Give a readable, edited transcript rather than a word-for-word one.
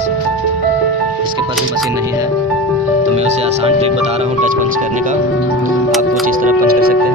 जिसके पास भी मशीन नहीं है तो मैं उसे आसान ट्रिक बता रहा हूँ टच पंच करने का। आप कुछ इस तरह पंच कर सकते हैं।